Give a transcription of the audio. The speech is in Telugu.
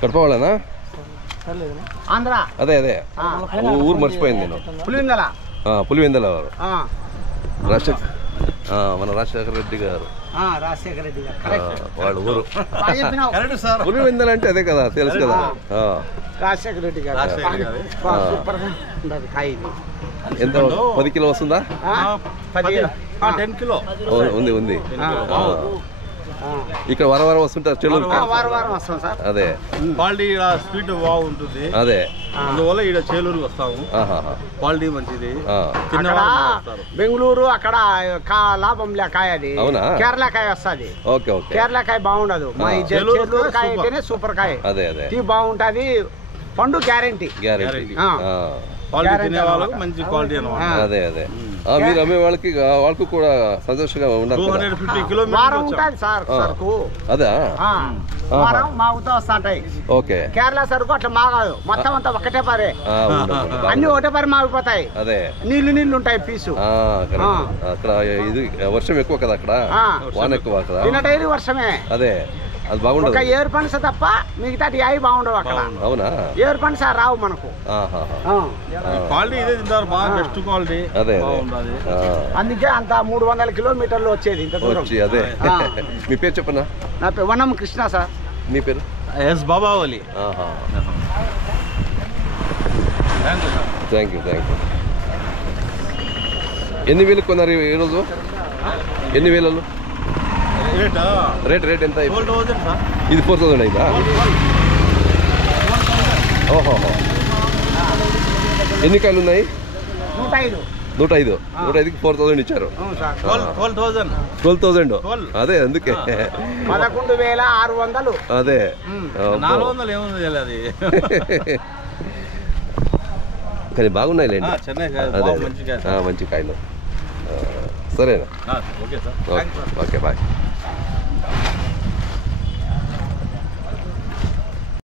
కడప వాళ్ళనా? ఆంధ్ర. అదే అదే ఊరు మర్చిపోయింది నేను. పులివెందల వారు మన రాజశేఖర రెడ్డి గారు వాళ్ళ ఊరు. పులివెందల అంటే అదే కదా, తెలుసు కదా. రాజశేఖర రెడ్డి గారు ఎంత 10 కిలో వస్తుందా? 10 కిలో ఉంది ఉంది. ఇక్కడ వారం వస్తుంటారు చెల్లూరు. వారం వస్తాం సార్. అదే క్వాలిటీ స్వీట్ బాగుంటుంది. అదే అందువల్ల ఇక్కడ చేలూరుకి వస్తాము. క్వాలిటీ మంచిది. బెంగళూరు అక్కడ లాభం లేకాయ, అది అవునా? కేరళ కాయ వస్తుంది. Okay okay. కేరళ కాయ బాగుండదు, మా చేలూరు కాయ అయితేనే సూపర్ కాయ. అదే అదే టీ బాగుంటది, పండు గ్యారెంటీ. మంచి క్వాలిటీ అన్నమాట. అదే అదే మీరు అమ్మే వాళ్ళకి కూడా సంతోషంగా ఉన్నారు. 250 కిలోమీటర్లు వారం ఉంటుంది సార్ సరుకు. అదా వారం మాగుతూ వస్తాంటాయి. ఓకే. కేరళ సరుకు అట్లా మాగదు, మొత్తం అంతా ఒకటే పరే, అన్ని ఒకటే పరి మాగిపోతాయి. అదే నీళ్లు ఉంటాయి పీసు. అక్కడ ఇది వర్షం ఎక్కువ కదా, అక్కడ వాన ఎక్కువ కదా. నిన్నటైదు వర్షమే. అదే అది బాగుండదు. ఒక ఏరు పనస తప్ప మిగతా అవి బాగుండవు అక్కడ. అవునా? ఏరు పనస రావు మనకు. క్వాలిటీ ఇదే తింటారు, బాగా బెస్ట్ క్వాలిటీ. అదే అందుకే అంత 300 కిలోమీటర్లు వచ్చేది ఇంత దూరం. అదే. మీ పేరు చెప్పనా? నా పేరు వనం కృష్ణ సార్. మీ పేరు? ఎస్ బాబావలి. Thank you. ఎన్ని వేలు కొన్నారు ఈరోజు? ఎన్ని వేలలో రేట్ ఎంత? ఇది 4000 అయిందా? ఓహో. ఎన్ని కాయలు ఉన్నాయి? 105కి 4000 ఇచ్చారు. 12,000. అదే అందుకే 11,600. అదే 400 ఏముంది అది. కానీ బాగున్నాయిలేండి. అదే మంచి కాయలు. సరేనా? Okay sir. Okay bye.